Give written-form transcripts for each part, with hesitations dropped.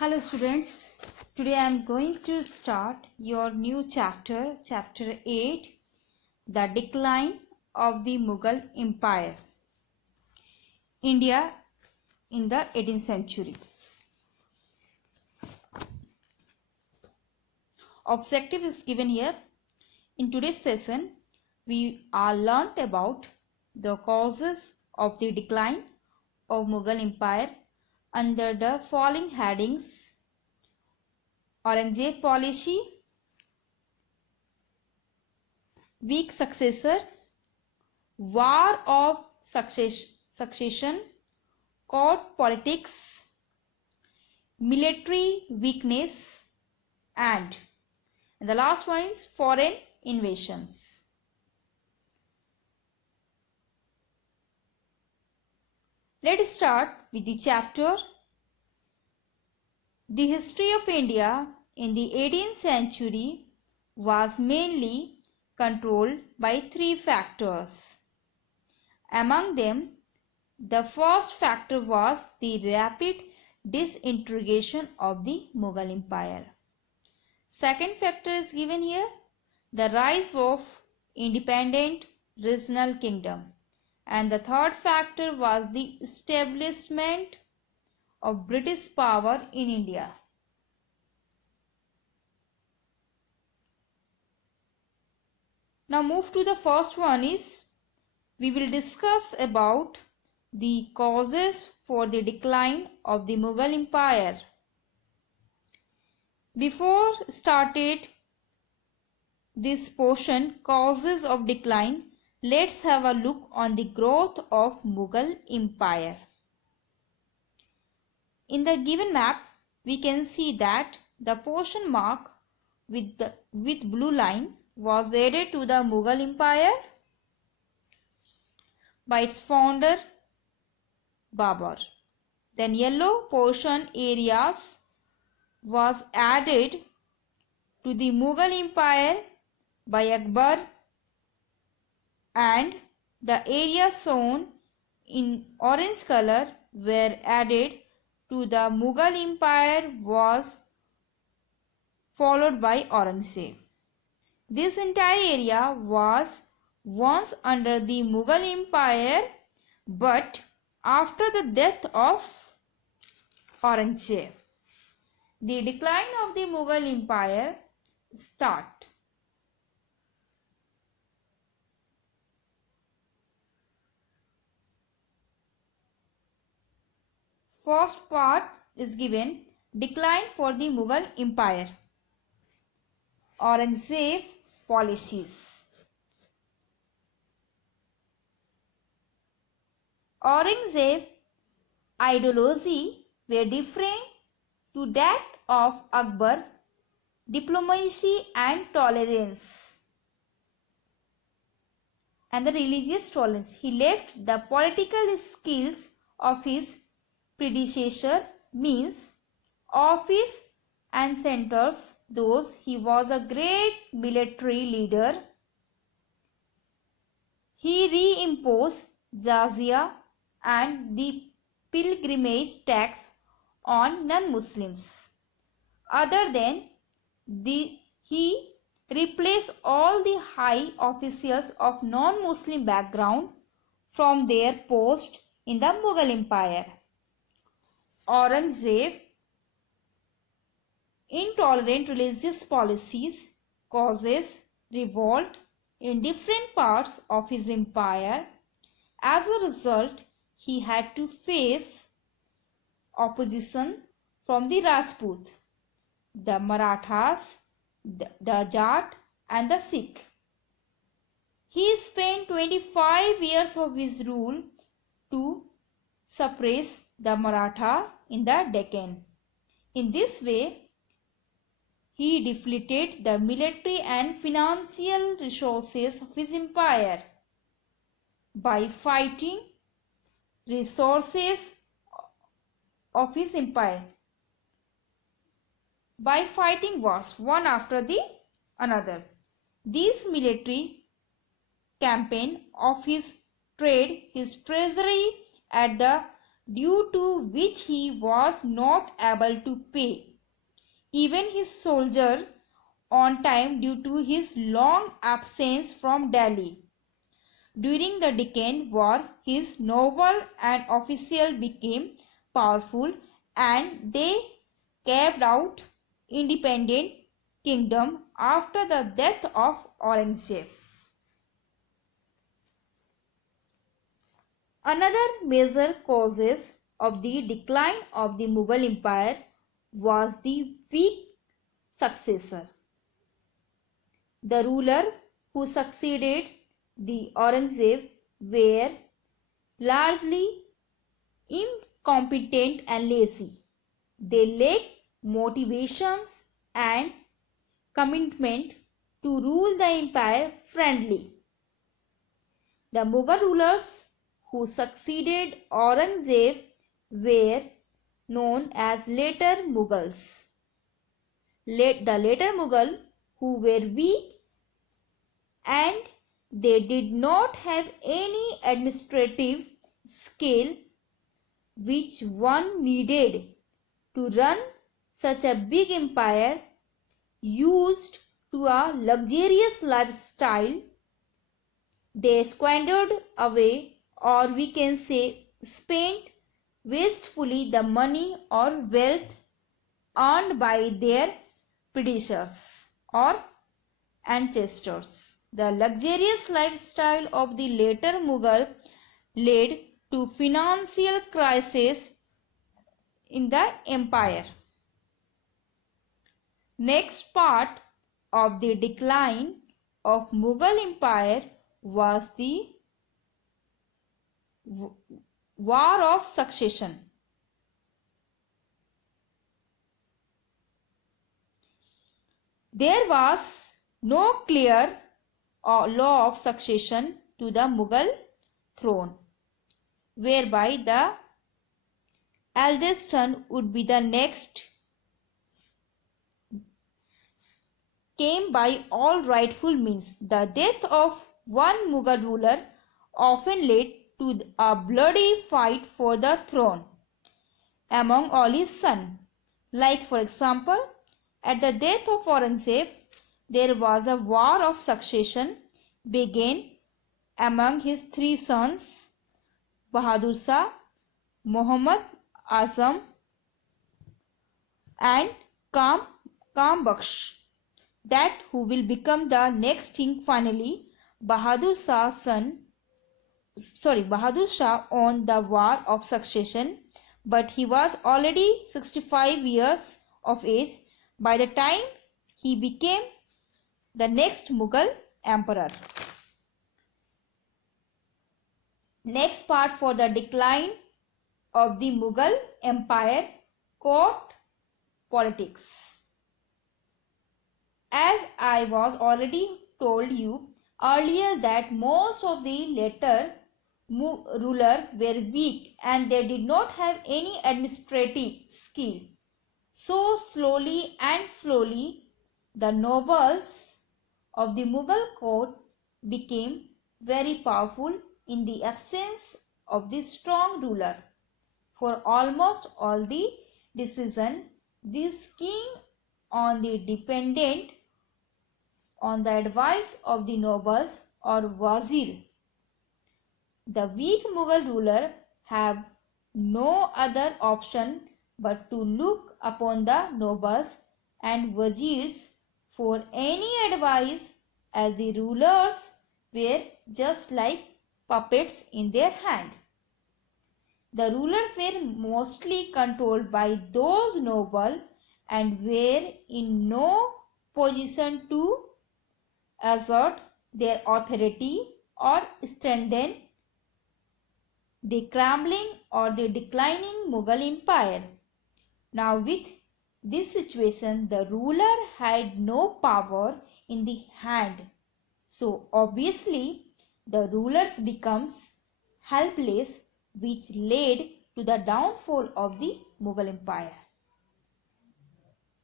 Hello students, today I am going to start your new chapter, chapter 8, The Decline of the Mughal Empire, India in the 18th century. Objective is given here. In today's session, we are learnt about the causes of the decline of Mughal Empire under the following headings: Aurangzeb policy, weak successor, war of succession, court politics, military weakness, and the last one is foreign invasions. Let us start with the chapter. The history of India in the 18th century was mainly controlled by three factors. Among them, the first factor was the rapid disintegration of the Mughal Empire. Second factor is given here, the rise of independent regional kingdom. And the third factor was the establishment of British power in India. Now move to the first one is, we will discuss about the causes for the decline of the Mughal Empire. Before started this portion, causes of decline, let's have a look on the growth of Mughal Empire. In the given map, we can see that the portion marked with blue line was added to the Mughal Empire by its founder Babur. Then yellow portion areas was added to the Mughal Empire by Akbar, and the areas shown in orange color were added to the Mughal Empire was followed by Aurangzeb. This entire area was once under the Mughal Empire, but after the death of Aurangzeb, the decline of the Mughal Empire started. First part is given, decline for the Mughal Empire. Aurangzeb policies. Aurangzeb ideology were different to that of Akbar, diplomacy and tolerance, and the religious tolerance. He left the political skills of his predecessor, means office and centers those. He was a great military leader. He reimposed jizya and the pilgrimage tax on non-Muslims. Other than he replaced all the high officials of non-Muslim background from their post in the Mughal Empire. Aurangzeb intolerant religious policies causes revolt in different parts of his empire. As a result, he had to face opposition from the Rajput, the Marathas, the Jat and the Sikh. He spent 25 years of his rule to suppress the Maratha in the Deccan. In this way, he depleted the military and financial resources of his empire by fighting resources of his empire, by fighting wars one after the another. This military campaign of his trade his treasury at the due to which he was not able to pay even his soldier on time due to his long absence from Delhi. During the Deccan War, his noble and official became powerful and they carved out independent kingdom after the death of Aurangzeb. Another major causes of the decline of the Mughal Empire was the weak successor. The ruler who succeeded the Aurangzeb were largely incompetent and lazy. They lacked motivations and commitment to rule the empire friendly. The Mughal rulers who succeeded Aurangzeb were known as later Mughals. The later Mughal who were weak and they did not have any administrative skill which one needed to run such a big empire, used to a luxurious lifestyle. They squandered away, or we can say spent wastefully, the money or wealth earned by their predecessors or ancestors. The luxurious lifestyle of the later Mughal led to financial crisis in the empire. Next part of the decline of Mughal Empire was the War of Succession. There was no clear law of succession to the Mughal throne, whereby the eldest son would be the next came by all rightful means. The death of one Mughal ruler often led to a bloody fight for the throne among all his sons. Like for example, at the death of Aurangzeb, there was a war of succession began among his three sons, Bahadur Shah, Muhammad Azam and Kam Bakhsh, that who will become the next king. Finally, Bahadur Shah won the war of succession, but he was already 65 years of age by the time he became the next Mughal emperor. Next part for the decline of the Mughal Empire, court politics. As I was already told you earlier that most of the later rulers were weak and they did not have any administrative skill. So slowly the nobles of the Mughal court became very powerful in the absence of the strong ruler. For almost all the decision, this king on the dependent on the advice of the nobles or wazir. The weak Mughal ruler have no other option but to look upon the nobles and wazirs for any advice, as the rulers were just like puppets in their hand. The rulers were mostly controlled by those nobles and were in no position to assert their authority or strengthen the crumbling or the declining Mughal Empire. Now with this situation, the ruler had no power in the hand. So obviously the rulers becomes helpless, which led to the downfall of the Mughal Empire.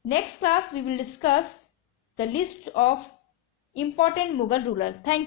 Next class we will discuss the list of important Mughal rulers. Thank you.